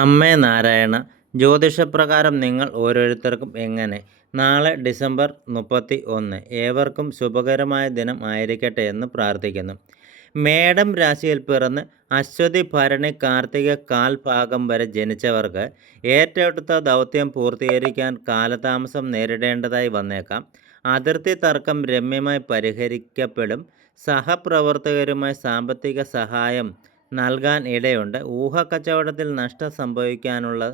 അമ്മേ നാരായണ ജ്യോതിഷപ്രകാരം നിങ്ങൾ ഓരോരുത്തർക്കും എങ്ങനെ? നാളെ ഡിസംബർ മുപ്പത്തി ഒന്ന് ഏവർക്കും ശുഭകരമായ ദിനം ആയിരിക്കട്ടെ എന്ന് പ്രാർത്ഥിക്കുന്നു. മേടം രാശിയിൽ പിറന്ന് അശ്വതി ഭരണി കാർത്തിക കാൽഭാഗം വരെ ജനിച്ചവർക്ക് ഏറ്റെടുത്ത ദൗത്യം പൂർത്തീകരിക്കാൻ കാലതാമസം നേരിടേണ്ടതായി വന്നേക്കാം. അതിർത്തി തർക്കം രമ്യമായി പരിഹരിക്കപ്പെടും. സഹപ്രവർത്തകരുമായി സാമ്പത്തിക സഹായം നൽകാൻ ഇടയുണ്ട്. ഊഹക്കച്ചവടത്തിൽ നഷ്ടം സംഭവിക്കാനുള്ള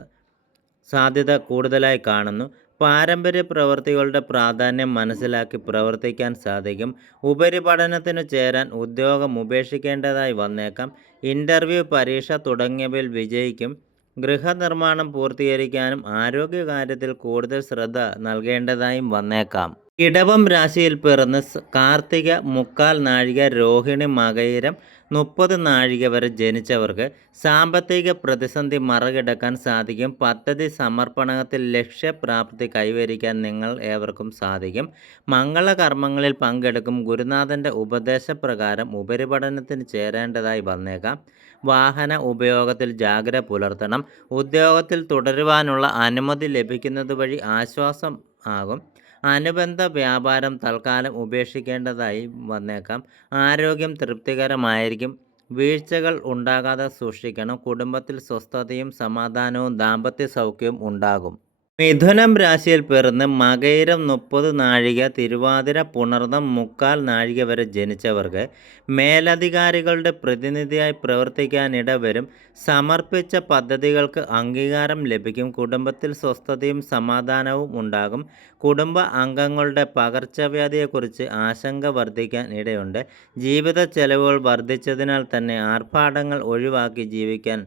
സാധ്യത കൂടുതലായി കാണുന്നു. പാരമ്പര്യ പ്രവൃത്തികളുടെ പ്രാധാന്യം മനസ്സിലാക്കി പ്രവർത്തിക്കാൻ സാധിക്കും. ഉപരിപഠനത്തിനു ചേരാൻ ഉദ്യോഗം ഉപേക്ഷിക്കേണ്ടതായി വന്നേക്കാം. ഇന്റർവ്യൂ പരീക്ഷ തുടങ്ങിയവയിൽ വിജയിക്കും. ഗൃഹനിർമ്മാണം പൂർത്തീകരിക്കാനും ആരോഗ്യകാര്യത്തിൽ കൂടുതൽ ശ്രദ്ധ നൽകേണ്ടതായും വന്നേക്കാം. ഇടവം രാശിയിൽ പിറന്ന് കാർത്തിക മുക്കാൽ നാഴിക രോഹിണി മകയിരം മുപ്പത് നാഴിക വരെ ജനിച്ചവർക്ക് സാമ്പത്തിക പ്രതിസന്ധി മറികടക്കാൻ സാധിക്കും. പദ്ധതി സമർപ്പണത്തിൽ ലക്ഷ്യപ്രാപ്തി കൈവരിക്കാൻ നിങ്ങൾ ഏവർക്കും സാധിക്കും. മംഗളകർമ്മങ്ങളിൽ പങ്കെടുക്കും. ഗുരുനാഥന്റെ ഉപദേശപ്രകാരം ഉപരിപഠനത്തിന് ചേരേണ്ടതായി വന്നേക്കാം. വാഹന ഉപയോഗത്തിൽ ജാഗ്രത പുലർത്തണം. ഉദ്യോഗത്തിൽ തുടരുവാനുള്ള അനുമതി ലഭിക്കുന്നത് വഴി ആശ്വാസം ആകും. അനുബന്ധ വ്യാപാരം തൽക്കാലം ഉപേക്ഷിക്കേണ്ടതായി വന്നേക്കാം. ആരോഗ്യം തൃപ്തികരമായിരിക്കും. വീഴ്ചകൾ ഉണ്ടാകാതെ സൂക്ഷിക്കണം. കുടുംബത്തിൽ സ്വസ്ഥതയും സമാധാനവും ദാമ്പത്യ സൗഖ്യവും ഉണ്ടാകും. മിഥുനം രാശിയിൽ പിറന്ന് മകയിരം മുപ്പത് നാഴിക തിരുവാതിര പുണർന്നം മുക്കാൽ നാഴിക വരെ ജനിച്ചവർക്ക് മേലധികാരികളുടെ പ്രതിനിധിയായി പ്രവർത്തിക്കാനിടവരും സമർപ്പിച്ച പദ്ധതികൾക്ക് അംഗീകാരം ലഭിക്കും. കുടുംബത്തിൽ സ്വസ്ഥതയും സമാധാനവും ഉണ്ടാകും. കുടുംബ അംഗങ്ങളുടെ പകർച്ചവ്യാധിയെക്കുറിച്ച് ആശങ്ക വർദ്ധിക്കാൻ ഇടയുണ്ട്. ജീവിത ചെലവുകൾ വർദ്ധിച്ചതിനാൽ തന്നെ ആർഭാടങ്ങൾ ഒഴിവാക്കി ജീവിക്കാൻ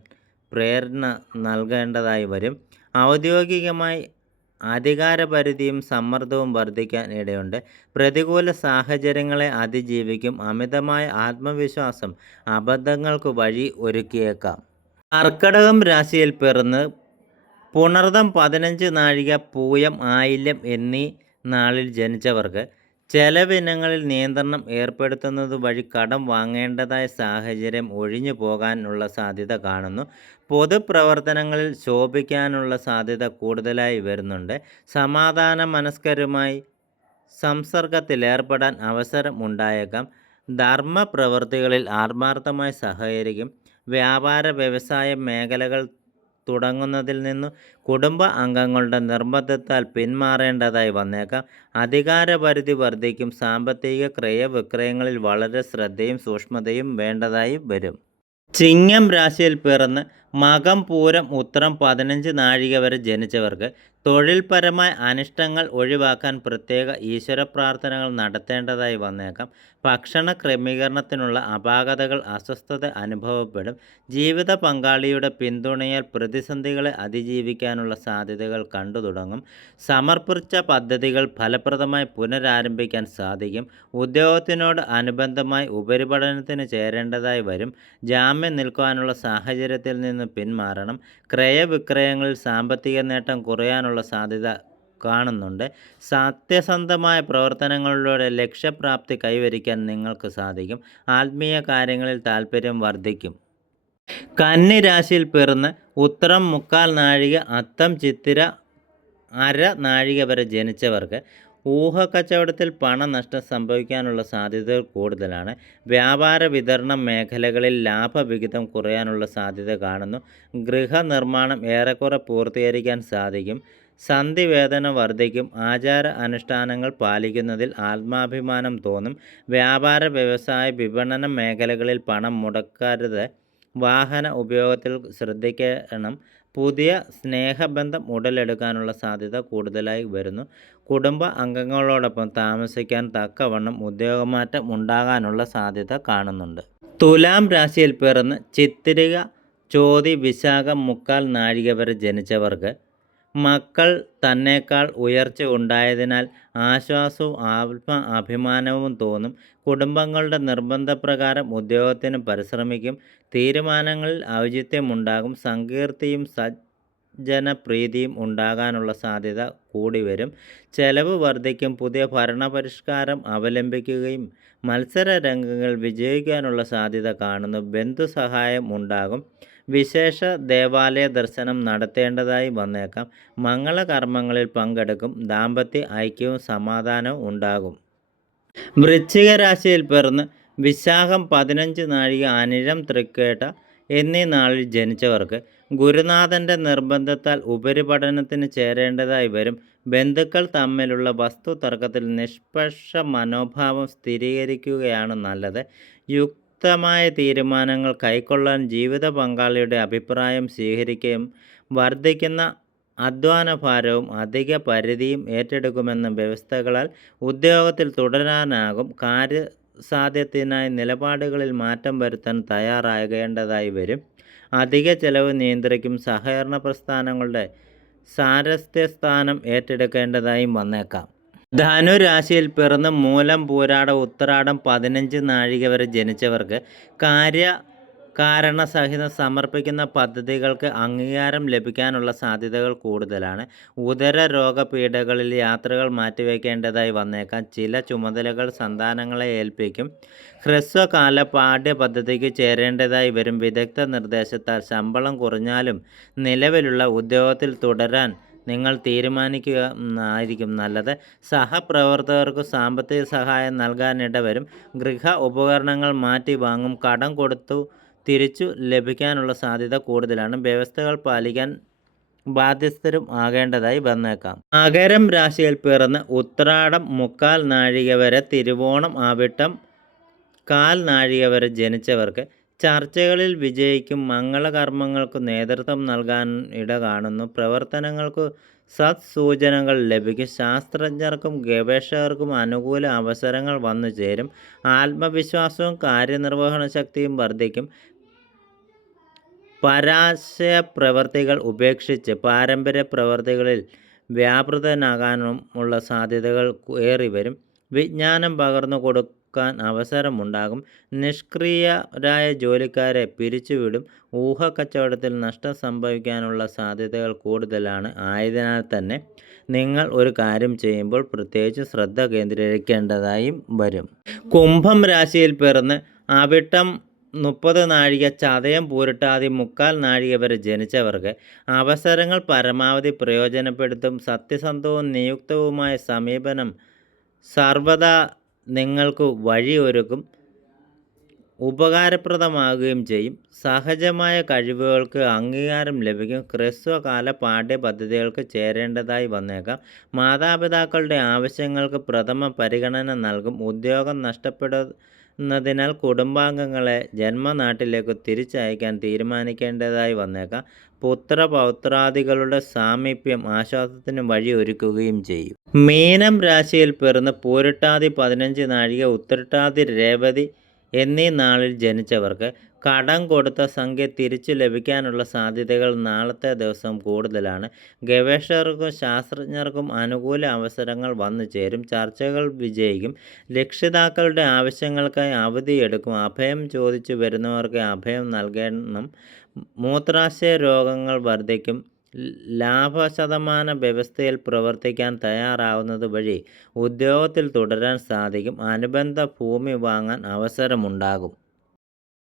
പ്രേരണ നൽകേണ്ടതായി വരും. ഔദ്യോഗികമായി അധികാരപരിധിയും സമ്മർദ്ദവും വർദ്ധിക്കാൻ ഇടയുണ്ട്. പ്രതികൂല സാഹചര്യങ്ങളെ അതിജീവിക്കും. അമിതമായ ആത്മവിശ്വാസം അബദ്ധങ്ങൾക്ക് വഴി ഒരുക്കിയേക്കാം. കർക്കടകം രാശിയിൽ പിറന്ന് പുണർദം പതിനഞ്ച് നാഴിക പൂയം ആയില്യം എന്നീ നാളിൽ ജനിച്ചവർക്ക് ചെലവിനങ്ങളിൽ നിയന്ത്രണം ഏർപ്പെടുത്തുന്നത് വഴി കടം വാങ്ങേണ്ടതായ സാഹചര്യം ഒഴിഞ്ഞു പോകാനുള്ള സാധ്യത കാണുന്നു. പൊതുപ്രവർത്തനങ്ങളിൽ ശോഭിക്കാനുള്ള സാധ്യത കൂടുതലായി വരുന്നുണ്ട്. സമാധാന മനസ്കരുമായി സംസർഗത്തിലേർപ്പെടാൻ അവസരം ഉണ്ടായേക്കാം. ധർമ്മ പ്രവൃത്തികളിൽ ആത്മാർത്ഥമായി സഹകരിക്കും. വ്യാപാര വ്യവസായ മേഖലകൾ തുടങ്ങുന്നതിൽ നിന്നും കുടുംബ അംഗങ്ങളുടെ നിർബന്ധത്താൽ പിന്മാറേണ്ടതായി വന്നേക്കാം. അധികാരപരിധി വർദ്ധിക്കും. സാമ്പത്തിക ക്രയവിക്രയങ്ങളിൽ വളരെ ശ്രദ്ധയും സൂക്ഷ്മതയും വേണ്ടതായി വരും. ചിങ്ങം രാശിയിൽ പിറന്ന് മകം പൂരം ഉത്രം പതിനഞ്ച് നാഴിക വരെ ജനിച്ചവർക്ക് തൊഴിൽപരമായ അനിഷ്ടങ്ങൾ ഒഴിവാക്കാൻ പ്രത്യേക ഈശ്വര പ്രാർത്ഥനകൾ നടത്തേണ്ടതായി വന്നേക്കാം. ഭക്ഷണ ക്രമീകരണത്തിനുള്ള അപാകതകൾ അസ്വസ്ഥത അനുഭവപ്പെടും. ജീവിത പങ്കാളിയുടെ പിന്തുണയാൽ പ്രതിസന്ധികളെ അതിജീവിക്കാനുള്ള സാധ്യതകൾ കണ്ടു തുടങ്ങും. സമർപ്പിച്ച പദ്ധതികൾ ഫലപ്രദമായി പുനരാരംഭിക്കാൻ സാധിക്കും. ഉദ്യോഗത്തിനോട് അനുബന്ധമായി ഉപരിപഠനത്തിന് ചേരേണ്ടതായി വരും. ജാമ്യം നിൽക്കുവാനുള്ള സാഹചര്യത്തിൽ നിന്ന് പിന്മാറണം. ക്രയവിക്രയങ്ങളിൽ സാമ്പത്തിക നേട്ടം കുറയാനുള്ള സാധ്യത കാണുന്നുണ്ട്. സത്യസന്ധമായ പ്രവർത്തനങ്ങളിലൂടെ ലക്ഷ്യപ്രാപ്തി കൈവരിക്കാൻ നിങ്ങൾക്ക് സാധിക്കും. ആത്മീയ കാര്യങ്ങളിൽ താല്പര്യം വർദ്ധിക്കും. കന്നി രാശിയിൽ പിറന്ന് ഉത്തരം മുക്കാൽ നാഴിക അത്തം ചിത്തിര അര നാഴിക വരെ ജനിച്ചവർക്ക് ഊഹക്കച്ചവടത്തിൽ പണനഷ്ടം സംഭവിക്കാനുള്ള സാധ്യത കൂടുതലാണ്. വ്യാപാര വിതരണ മേഖലകളിൽ ലാഭവിഹിതം കുറയാനുള്ള സാധ്യത കാണുന്നു. ഗൃഹനിർമ്മാണം ഏറെക്കുറെ പൂർത്തീകരിക്കാൻ സാധിക്കും. സന്ധിവേദന വർദ്ധിക്കും. ആചാര അനുഷ്ഠാനങ്ങൾ പാലിക്കുന്നതിൽ ആത്മാഭിമാനം തോന്നും. വ്യാപാര വ്യവസായ വിപണന മേഖലകളിൽ പണം മുടക്കരുത് വാഹന ഉപയോഗത്തിൽ ശ്രദ്ധിക്കണം. പുതിയ സ്നേഹബന്ധം ഉടലെടുക്കാനുള്ള സാധ്യത കൂടുതലായി വരുന്നു. കുടുംബ അംഗങ്ങളോടൊപ്പം താമസിക്കാൻ തക്കവണ്ണം ഉദ്യോഗമാറ്റം ഉണ്ടാകാനുള്ള സാധ്യത കാണുന്നുണ്ട്. തുലാം രാശിയിൽ പിറന്ന് ചിത്തിരിക ചോതി വിശാഖം മുക്കാൽ നാഴിക വരെ ജനിച്ചവർക്ക് മക്കൾ തന്നേക്കാൾ ഉയർച്ച ഉണ്ടായതിനാൽ ആശ്വാസവും ആത്മ അഭിമാനവും തോന്നും. കുടുംബങ്ങളുടെ നിർബന്ധപ്രകാരം ഉദ്യോഗത്തിന് പരിശ്രമിക്കും. തീരുമാനങ്ങളിൽ ഔചിത്യമുണ്ടാകും. സങ്കീർത്തിയും സജ്ജനപ്രീതിയും ഉണ്ടാകാനുള്ള സാധ്യത കൂടി വരും ചെലവ് വർദ്ധിക്കും. പുതിയ ഭരണപരിഷ്കാരം അവലംബിക്കുകയും മത്സര രംഗങ്ങൾ വിജയിക്കാനുള്ള സാധ്യത കാണുന്നു. ബന്ധുസഹായം ഉണ്ടാകും. വിശേഷ ദേവാലയ ദർശനം നടത്തേണ്ടതായി വന്നേക്കാം. മംഗളകർമ്മങ്ങളിൽ പങ്കെടുക്കും. ദാമ്പത്യ ഐക്യവും സമാധാനവും ഉണ്ടാകും. വൃശ്ചിക രാശിയിൽ പിറന്ന് വിശാഖം പതിനഞ്ച് നാഴിക അനിഴം തൃക്കേട്ട എന്നീ നാളിൽ ജനിച്ചവർക്ക് ഗുരുനാഥന്റെ നിർബന്ധത്താൽ ഉപരിപഠനത്തിന് ചേരേണ്ടതായി വരും. ബന്ധുക്കൾ തമ്മിലുള്ള വസ്തു തർക്കത്തിൽ നിഷ്പക്ഷ മനോഭാവം സ്ഥിരീകരിക്കുകയാണ് നല്ലത്. യുക്തമായ തീരുമാനങ്ങൾ കൈക്കൊള്ളാൻ ജീവിത പങ്കാളിയുടെ അഭിപ്രായം സ്വീകരിക്കുകയും വർദ്ധിക്കുന്ന അധ്വാനഭാരവും അധിക പരിധിയും ഏറ്റെടുക്കുമെന്ന വ്യവസ്ഥകളാൽ ഉദ്യോഗത്തിൽ തുടരാനാകും കാര്യസാധ്യത്തിനായി നിലപാടുകളിൽ മാറ്റം വരുത്താൻ തയ്യാറാകേണ്ടതായി വരും. അധിക ചെലവ് നിയന്ത്രിക്കും സഹകരണ പ്രസ്ഥാനങ്ങളുടെ സാരഥ്യസ്ഥാനം ഏറ്റെടുക്കേണ്ടതായും വന്നേക്കാം. ധനുരാശിയിൽ പിറന്ന് മൂലം പൂരാടം ഉത്തരാടം പതിനഞ്ച് നാഴിക വരെ ജനിച്ചവർക്ക് കാര്യ കാരണസഹിതം സമർപ്പിക്കുന്ന പദ്ധതികൾക്ക് അംഗീകാരം ലഭിക്കാനുള്ള സാധ്യതകൾ കൂടുതലാണ്. ഉദര രോഗപീഠകളിൽ യാത്രകൾ മാറ്റിവെക്കേണ്ടതായി വന്നേക്കാം. ചില ചുമതലകൾ സന്താനങ്ങളെ ഏൽപ്പിക്കും. ഹ്രസ്വകാല പാഠ്യപദ്ധതിക്ക് ചേരേണ്ടതായി വരും. വിദഗ്ധ നിർദ്ദേശത്താൽ ശമ്പളം കുറഞ്ഞാലും നിലവിലുള്ള ഉദ്യോഗത്തിൽ തുടരാൻ നിങ്ങൾ തീരുമാനിക്കുക ആയിരിക്കും നല്ലത്. സഹപ്രവർത്തകർക്ക് സാമ്പത്തിക സഹായം നൽകാനിട വരും ഗൃഹ ഉപകരണങ്ങൾ മാറ്റി വാങ്ങും. കടം കൊടുത്തു തിരിച്ചു ലഭിക്കാനുള്ള സാധ്യത കൂടുതലാണ്. വ്യവസ്ഥകൾ പാലിക്കാൻ ബാധ്യസ്ഥരും ആകേണ്ടതായി വന്നേക്കാം. മകരം രാശിയിൽ പിറന്ന് ഉത്രാടം മുക്കാൽ നാഴിക വരെ തിരുവോണം ആവിട്ടം കാൽ നാഴിക വരെ ജനിച്ചവർക്ക് ചർച്ചകളിൽ വിജയിക്കും മംഗളകർമ്മങ്ങൾക്ക് നേതൃത്വം നൽകാൻ ഇട കാണുന്നു പ്രവർത്തനങ്ങൾക്ക് സത്സൂചനകൾ ലഭിക്കും. ശാസ്ത്രജ്ഞർക്കും ഗവേഷകർക്കും അനുകൂല അവസരങ്ങൾ വന്നു ചേരും. ആത്മവിശ്വാസവും കാര്യനിർവഹണ ശക്തിയും വർദ്ധിക്കും. പരാശയ പ്രവർത്തികൾ ഉപേക്ഷിച്ച് പാരമ്പര്യ പ്രവർത്തികളിൽ വ്യാപൃതനാകാനുമുള്ള സാധ്യതകൾ ഏറിവരും. വിജ്ഞാനം പകർന്നു കൊടുക്കാൻ അവസരമുണ്ടാകും. നിഷ്ക്രിയരായ ജോലിക്കാരെ പിരിച്ചുവിടും. ഊഹക്കച്ചവടത്തിൽ നഷ്ടം സംഭവിക്കാനുള്ള സാധ്യതകൾ കൂടുതലാണ്. ആയതിനാൽ തന്നെ നിങ്ങൾ ഒരു കാര്യം ചെയ്യുമ്പോൾ പ്രത്യേകിച്ച് ശ്രദ്ധ കേന്ദ്രീകരിക്കേണ്ടതായും വരും. കുംഭം രാശിയിൽ പിറന്ന് അവിട്ടം മുപ്പത് നാഴിക ചതയം പൂരിട്ടാതി മുക്കാൽ നാഴിക വരെ ജനിച്ചവർക്ക് അവസരങ്ങൾ പരമാവധി പ്രയോജനപ്പെടുത്തും. സത്യസന്ധവും നിയുക്തവുമായ സമീപനം സർവദാ നിങ്ങൾക്ക് വഴിയൊരുക്കും ഉപകാരപ്രദമാകുകയും ചെയ്യും. സഹജമായ കഴിവുകൾക്ക് അംഗീകാരം ലഭിക്കും. ഹ്രസ്വകാല പാഠ്യപദ്ധതികൾക്ക് ചേരേണ്ടതായി വന്നേക്കാം. മാതാപിതാക്കളുടെ ആവശ്യങ്ങൾക്ക് പ്രഥമ പരിഗണന നൽകും. ഉദ്യോഗം നഷ്ടപ്പെടുന്നതിനാൽ കുടുംബാംഗങ്ങളെ ജന്മനാട്ടിലേക്ക് തിരിച്ചയക്കാൻ തീരുമാനിക്കേണ്ടതായി വന്നേക്കാം. പുത്രപൗത്രാദികളുടെ സാമീപ്യം ആശ്വാസത്തിന് വഴിയൊരുക്കുകയും ചെയ്യും. മീനം രാശിയിൽ പിറന്ന് പൂരിട്ടാതി പതിനഞ്ച് നാഴിക ഉത്രട്ടാതി രേവതി എന്നീ നാളിൽ ജനിച്ചവർക്ക് കടം കൊടുത്ത സംഖ്യ തിരിച്ചു ലഭിക്കാനുള്ള സാധ്യതകൾ നാളത്തെ ദിവസം കൂടുതലാണ്. ഗവേഷകർക്കും ശാസ്ത്രജ്ഞർക്കും അനുകൂല അവസരങ്ങൾ വന്നു ചേരും. ചർച്ചകൾ വിജയിക്കും. രക്ഷിതാക്കളുടെ ആവശ്യങ്ങൾക്കായി അവധിയെടുക്കും അഭയം ചോദിച്ചു വരുന്നവർക്ക് അഭയം നൽകണം. മൂത്രാശയ രോഗങ്ങൾ വർദ്ധിക്കും. ലാഭശതമാന വ്യവസ്ഥയിൽ പ്രവർത്തിക്കാൻ തയ്യാറാവുന്നത് വഴി ഉദ്യോഗത്തിൽ തുടരാൻ സാധിക്കും. അനുബന്ധ ഭൂമി വാങ്ങാൻ അവസരമുണ്ടാകും.